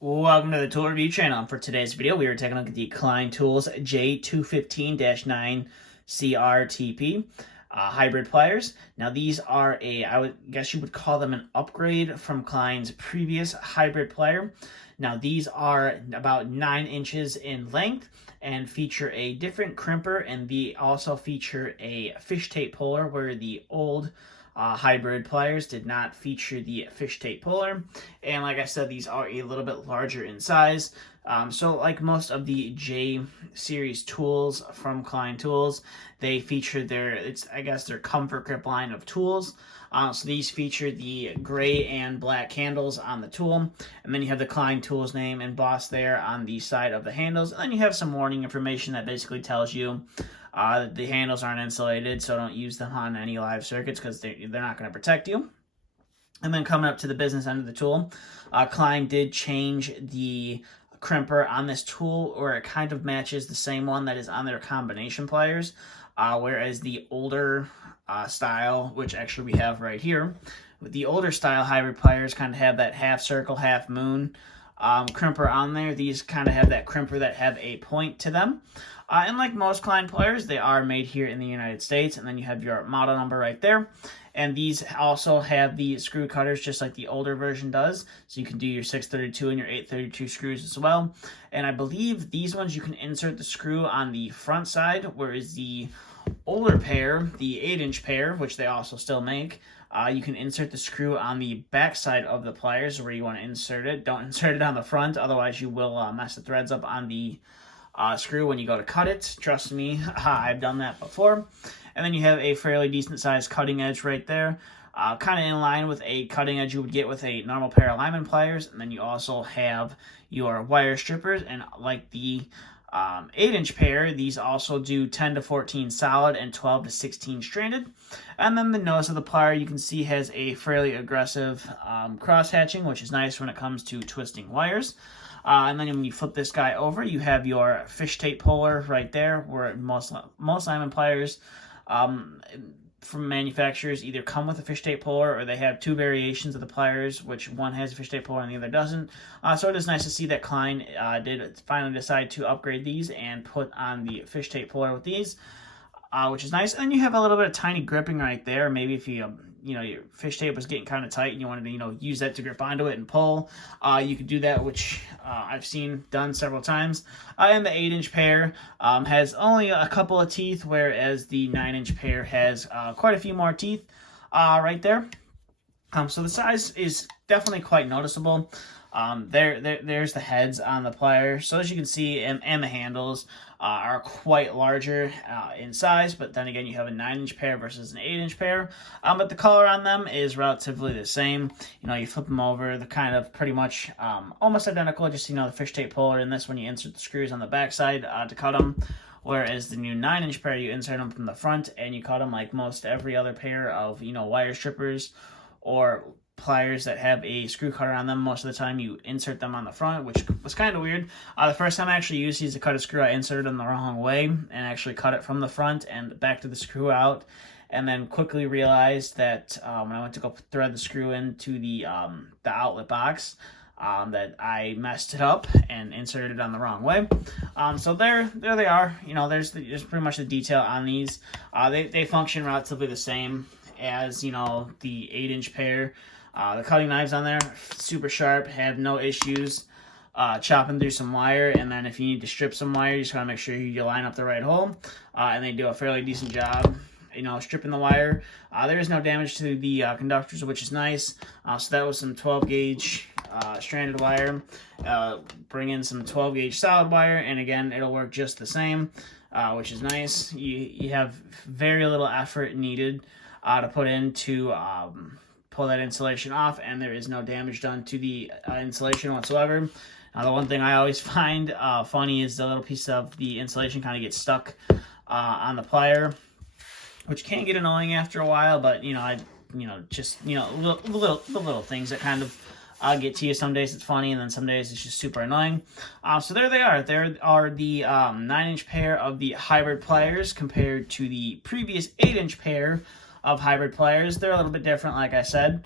Welcome to the tool review channel. For today's video, we are taking a look at the Klein Tools J215-9 CRTP hybrid pliers. Now these are I would guess you would call them an upgrade from Klein's previous hybrid plier. Now these are about 9 inches in length and feature a different crimper, and they also feature a fish tape puller, where the old hybrid pliers did not feature the fish tape puller. And like I said, these are a little bit larger in size. So like most of the J series tools from Klein Tools, they feature their comfort grip line of tools. So these feature the gray and black handles on the tool, and then you have the Klein Tools name embossed there on the side of the handles, and then you have some warning information that basically tells you the handles aren't insulated, so don't use them on any live circuits because they're not going to protect you. And then coming up to the business end of the tool, Klein did change the crimper on this tool, or it kind of matches the same one that is on their combination pliers, whereas the older style, which actually we have right here, with the older style hybrid pliers kind of have that half circle, half moon crimper on there. These kind of have that crimper that have a point to them. And like most Klein pliers, they are made here in the United States, and then you have your model number right there. And these also have the screw cutters just like the older version does, so you can do your 632 and your 832 screws as well. And I believe these ones you can insert the screw on the front side, whereas the older pair, the 8-inch pair, which they also still make, you can insert the screw on the back side of the pliers where you want to insert it. Don't insert it on the front, otherwise you will mess the threads up on the screw when you go to cut it. Trust me, I've done that before. And then you have a fairly decent sized cutting edge right there, kind of in line with a cutting edge you would get with a normal pair of Lyman pliers. And then you also have your wire strippers, and like the 8-inch pair, these also do 10 to 14 solid and 12 to 16 stranded. And then the nose of the plier, you can see, has a fairly aggressive cross hatching, which is nice when it comes to twisting wires. And then when you flip this guy over, you have your fish tape puller right there, where most Lyman pliers from manufacturers either come with a fish tape puller, or they have two variations of the pliers, which one has a fish tape puller and the other doesn't. So it is nice to see that Klein did finally decide to upgrade these and put on the fish tape puller with these, which is nice. And you have a little bit of tiny gripping right there. Maybe if your fish tape was getting kind of tight and you wanted to use that to grip onto it and pull, you could do that, which I've seen done several times. And the 8-inch pair has only a couple of teeth, whereas the 9-inch pair has quite a few more teeth right there. So the size is definitely quite noticeable. There's the heads on the plier. So as you can see, and the handles are quite larger in size, but then again, you have a 9-inch pair versus an 8-inch pair. But the color on them is relatively the same. You flip them over, they're kind of pretty much almost identical, just the fish tape puller in this one, you insert the screws on the backside to cut them. Whereas the new 9-inch pair, you insert them from the front and you cut them like most every other pair of wire strippers or pliers that have a screw cutter on them. Most of the time you insert them on the front, which was kind of weird. The first time I actually used these to cut a screw, I inserted them the wrong way and actually cut it from the front and back to the screw out, and then quickly realized that when I went to go thread the screw into the outlet box, that I messed it up and inserted it on the wrong way. So there they are. There's pretty much the detail on these. They function relatively the same as the 8-inch pair. The cutting knives on there, super sharp, have no issues chopping through some wire. And then if you need to strip some wire, you just gotta make sure you line up the right hole. And they do a fairly decent job, stripping the wire. There is no damage to the conductors, which is nice. So that was some 12-gauge stranded wire. Bring in some 12-gauge solid wire, and again, it'll work just the same, which is nice. You have very little effort needed to put into pull that insulation off, and there is no damage done to the insulation whatsoever. The one thing I always find funny is the little piece of the insulation kind of gets stuck on the plier, which can get annoying after a while. But just little things that kind of get to you. Some days it's funny, and then some days it's just super annoying. So there they are. There are the 9-inch pair of the hybrid pliers compared to the previous 8-inch pair of hybrid pliers. They're a little bit different, like I said.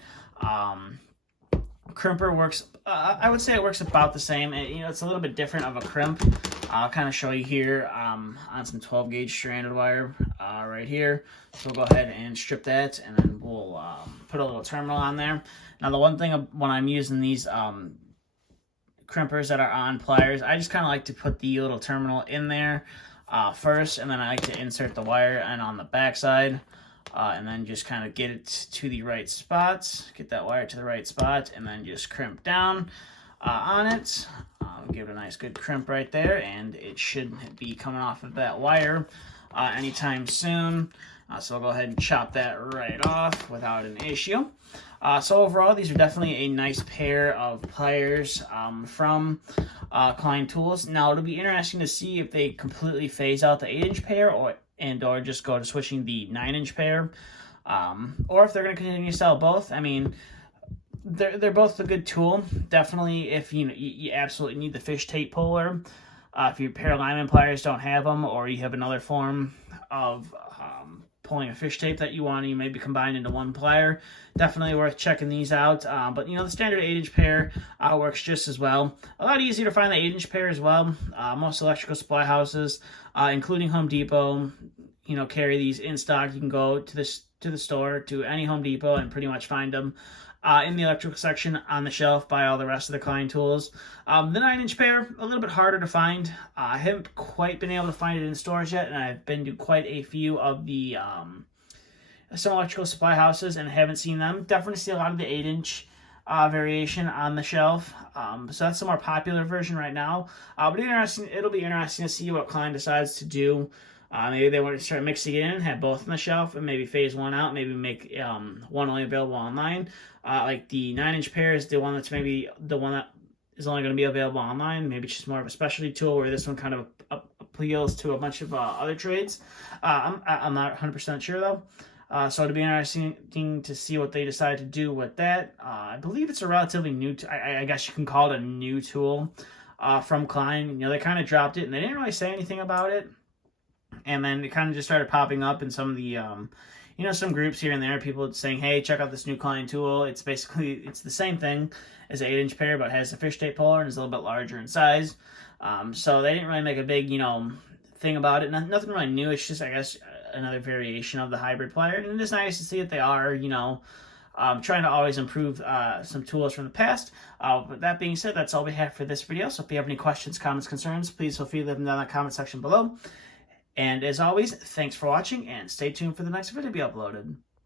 crimper works, I would say it works about the same. It's a little bit different of a crimp. I'll kind of show you here on some 12 gauge stranded wire right here. So we'll go ahead and strip that, and then we'll put a little terminal on there. Now the one thing when I'm using these crimpers that are on pliers, I just kind of like to put the little terminal in there first, and then I like to insert the wire and on the back side. And then just kind of get it to the right spots, get that wire to the right spot, and then just crimp down on it. Give it a nice good crimp right there, and it should be coming off of that wire anytime soon. So I'll go ahead and chop that right off without an issue. So overall, these are definitely a nice pair of pliers from Klein Tools. Now it'll be interesting to see if they completely phase out the 8-inch pair or just go to switching the 9-inch pair, or if they're going to continue to sell both. I mean, they're both a good tool. Definitely, if you absolutely need the fish tape puller, if your pair of lineman pliers don't have them, or you have another form of pulling a fish tape that you want to maybe combine into one plier, definitely worth checking these out. But the standard 8-inch pair works just as well. A lot easier to find the 8-inch pair as well. Most electrical supply houses, including Home Depot, carry these in stock. You can go to the store, to any Home Depot, and pretty much find them in the electrical section on the shelf by all the rest of the Klein Tools. The 9-inch pair, a little bit harder to find. I haven't quite been able to find it in stores yet, and I've been to quite a few of the some electrical supply houses and haven't seen them. Definitely see a lot of the 8-inch variation on the shelf. So that's the more popular version right now. But it'll be interesting to see what Klein decides to do. Maybe they want to start mixing it in, have both on the shelf, and maybe phase one out, maybe make one only available online. Like the 9-inch pair is the one that's maybe the one that is only going to be available online. Maybe it's just more of a specialty tool, where this one kind of appeals to a bunch of other trades. I'm not 100% sure though. So it'll be interesting to see what they decide to do with that. I believe it's a relatively new, I guess you can call it a new tool from Klein. They kind of dropped it, and they didn't really say anything about it. And then it kind of just started popping up in some of the, some groups here and there, people saying, hey, check out this new Klein tool. It's the same thing as an 8-inch pair, but it has a fish tape puller and is a little bit larger in size. So they didn't really make a big, thing about it. Nothing really new. It's just, I guess, another variation of the hybrid plier. And it's nice to see that they are, trying to always improve some tools from the past. But that being said, that's all we have for this video. So if you have any questions, comments, concerns, please feel free to leave them down in the comment section below. And as always, thanks for watching, and stay tuned for the next video to be uploaded.